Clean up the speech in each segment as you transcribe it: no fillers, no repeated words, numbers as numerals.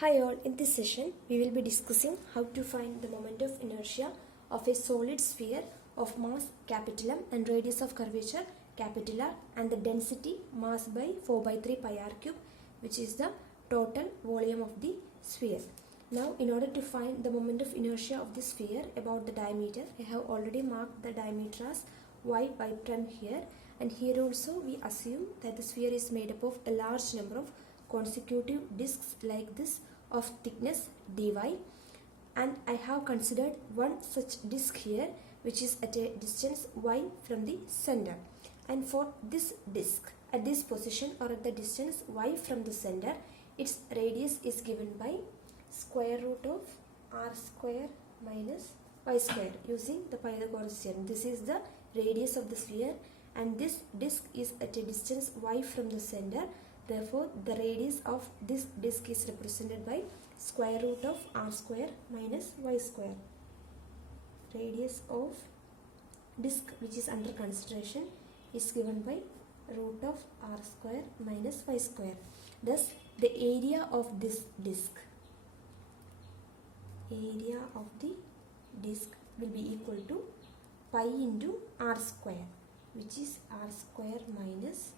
Hi all, in this session we will be discussing how to find the moment of inertia of a solid sphere of mass capital M and radius of curvature capital R and the density mass by 4 by 3 pi r cube, which is the total volume of the sphere. Now in order to find the moment of inertia of the sphere about the diameter, I have already marked the diameter as y prime here, and here also we assume that the sphere is made up of a large number of consecutive discs like this of thickness dy, and I have considered one such disc here which is at a distance y from the center, and for this disc at this position or at the distance y from the center, its radius is given by square root of r square minus y square using the Pythagoras theorem. This is the radius of the sphere and this disc is at a distance y from the center. Therefore, the radius of this disc is represented by square root of r square minus y square. Radius of disc which is under consideration is given by root of r square minus y square. Thus, the area of this disc will be equal to pi into r square, which is r square minus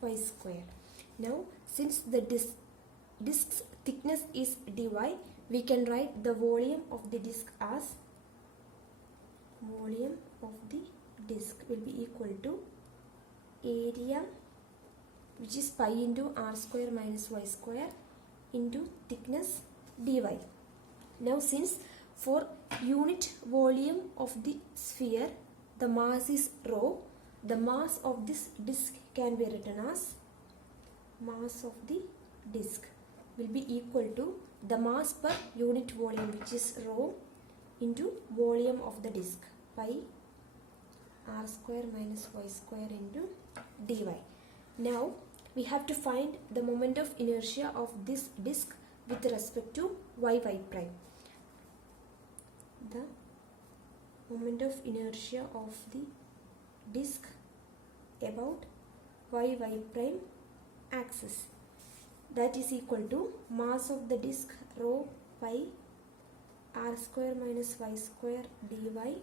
y square. Now, since the disc's thickness is dy, we can write the volume of the disc as volume of the disc will be equal to area, which is pi into r square minus y square into thickness dy. Now, since for unit volume of the sphere the mass is rho, the mass of this disc can be written as mass of the disc will be equal to the mass per unit volume, which is rho, into volume of the disc pi r square minus y square into dy. Now we have to find the moment of inertia of this disc with respect to y prime. The moment of inertia of the disc about y prime axis, that is equal to mass of the disc rho pi r square minus y square dy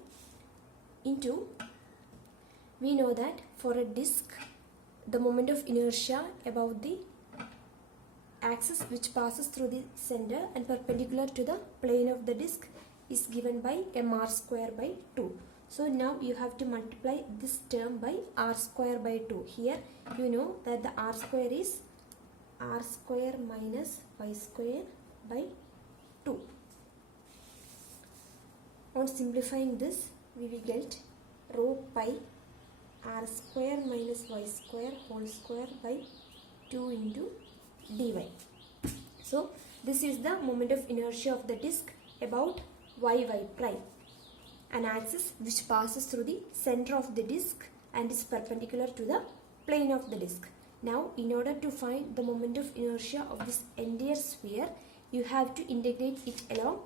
into, we know that for a disc the moment of inertia about the axis which passes through the center and perpendicular to the plane of the disc is given by mr square by 2. So now you have to multiply this term by r square by 2. Here you know that the r square is r square minus y square by 2. On simplifying this, we will get rho pi r square minus y square whole square by 2 into dy. So this is the moment of inertia of the disc about y prime, an axis which passes through the center of the disc and is perpendicular to the plane of the disc. Now, in order to find the moment of inertia of this entire sphere, you have to integrate it along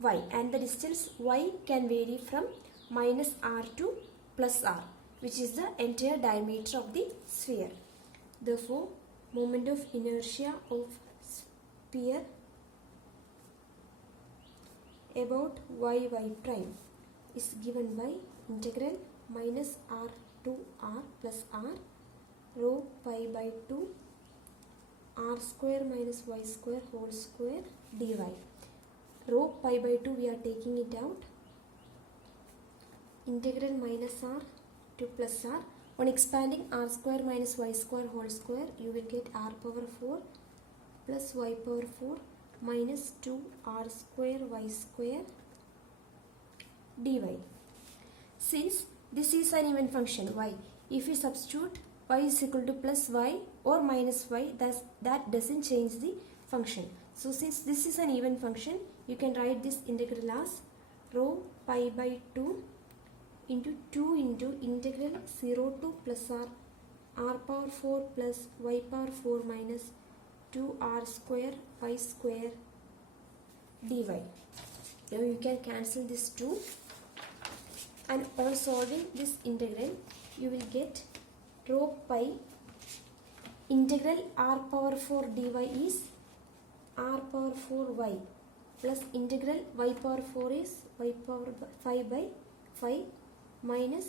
y, and the distance y can vary from minus r to plus r, which is the entire diameter of the sphere. Therefore, moment of inertia of sphere about y prime is given by integral minus r to r plus r rho pi by 2 r square minus y square whole square dy. Rho pi by 2 we are taking it out. Integral minus r to plus r. On expanding r square minus y square whole square, you will get r power 4 plus y power 4 minus 2 r square y square dy. Since this is an even function y, if we substitute y is equal to plus y or minus y, that doesn't change the function. So since this is an even function, you can write this integral as rho pi by 2 into 2 into integral 0 to plus r power 4 plus y power 4 minus 2 r square y square dy. Now you can cancel this 2, and on solving this integral you will get rho pi integral r power 4 dy is r power 4y plus integral y power 4 is y power 5 by 5 minus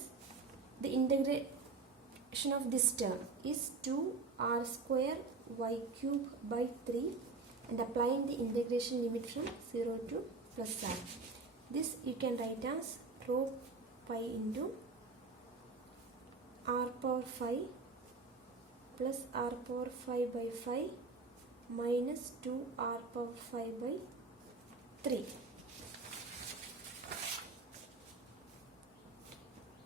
the integration of this term is 2r square y cube by 3, and applying the integration limit from 0 to plus I. This you can write as rho pi into r power 5 plus r power 5 by 5 minus 2r power 5 by 3.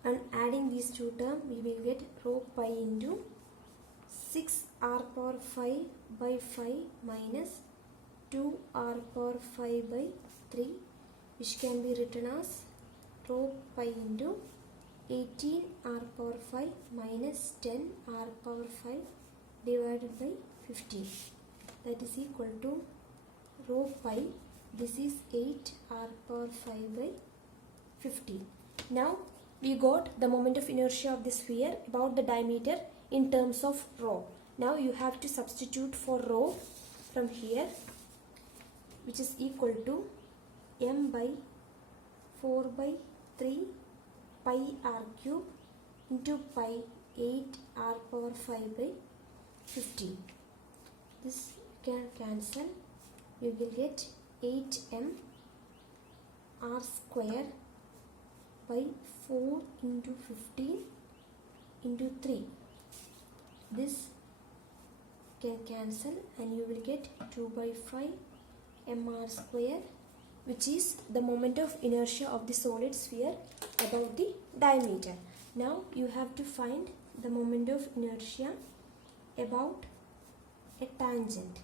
And adding these two terms, we will get rho pi into 6r power 5 by 5 minus 2r power 5 by 3, which can be written as rho pi into 18r power 5 minus 10r power 5 divided by 15. That is equal to rho pi. This is 8r power 5 by 15. Now we got the moment of inertia of the sphere about the diameter in terms of rho. Now you have to substitute for rho from here, which is equal to m by 4 by 3 pi r cube into pi 8 r power 5 by 15. This can cancel. You will get 8m r square by 4 into 15 into 3. This can cancel and you will get 2 by 5 mr square, which is the moment of inertia of the solid sphere about the diameter. Now you have to find the moment of inertia about a tangent.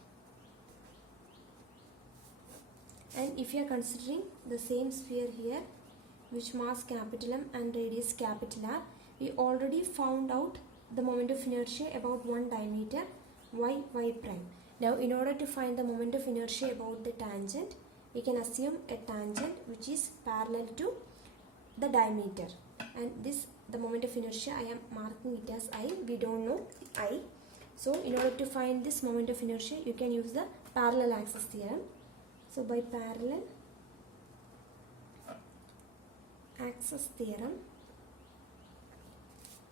And if you are considering the same sphere here, which mass capital M and radius capital R, we already found out the moment of inertia about one diameter y prime. Now in order to find the moment of inertia about the tangent, we can assume a tangent which is parallel to the diameter, and this the moment of inertia I am marking it as I. We don't know I. So in order to find this moment of inertia, you can use the parallel axis theorem. So by parallel axis theorem,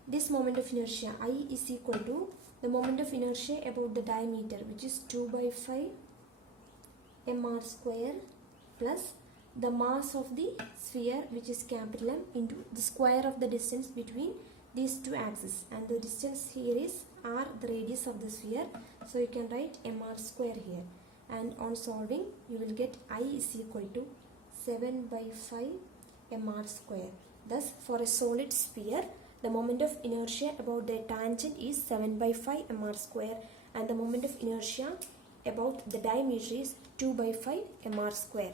this moment of inertia I is equal to the moment of inertia about the diameter, which is 2 by 5 mr square plus the mass of the sphere, which is capital M, into the square of the distance between these two axes, and the distance here is r, the radius of the sphere. So you can write mr square here, and on solving you will get I is equal to 7 by 5 mr square. Thus for a solid sphere, the moment of inertia about the tangent is 7 by 5 mr square, and the moment of inertia about the diameter is 2 by 5 mr square.